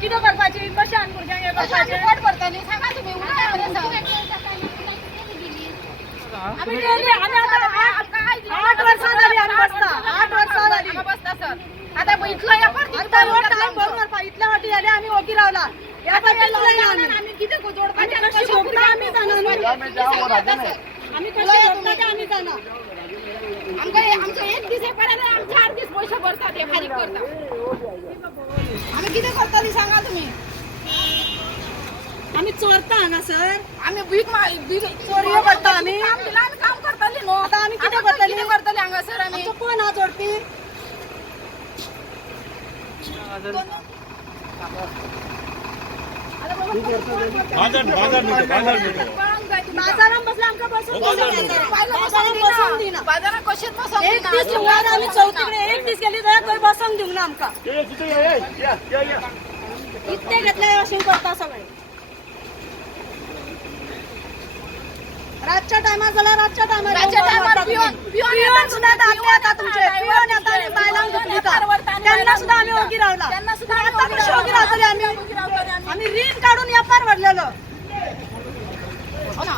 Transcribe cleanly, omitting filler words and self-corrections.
किती करपाची कशी आण भुरग्यांक करपाचे पोट भरतली सांगा तुम्ही आम्ही गेली आम्ही आता 8 वर्षां झाली आम्ही बसता 8 वर्षां झाली बसता सर आता इथलं या आता रोड टाइम बरोबर इथल्या वाटी झाली आम्ही ओकी रावला या पाठी आम्ही किती जोडपाचे कशी भोगता आम्ही जाणार आम्ही कशी भोगता ते आम्ही जाणार आमचं एक दिवसापर्यंत आमचे 8 दिवस पैसे भरतात हे भारी करतात आम्ही किती करतली सांगा तुम्ही आम्ही चोरता ना सर आम्ही भीक चोरी करता आम्ही काम करतली नो आता आम्ही किती करतली हांगा सर आम्ही कोण हा चोरती बाजारात बसले आमका बसून बाजारात कशात बसून एक दिस आम्ही चौथीकडे एक दिस गेली तर काही बसून देऊ ना आमका इतके घेतले अशी करता सगळे रातच्या टायमार झाला रातच्या टायमार पिऊन सुद्धा दाखले आता तुमचे पिऊन येता आणि बायलांक दुखलीता त्यांना सुद्धा आम्ही ओगी रावला त्यांना सुद्धा आता कशी ओगी रावतली आम्ही रीण काढून व्यापार वाढलेलो हो ना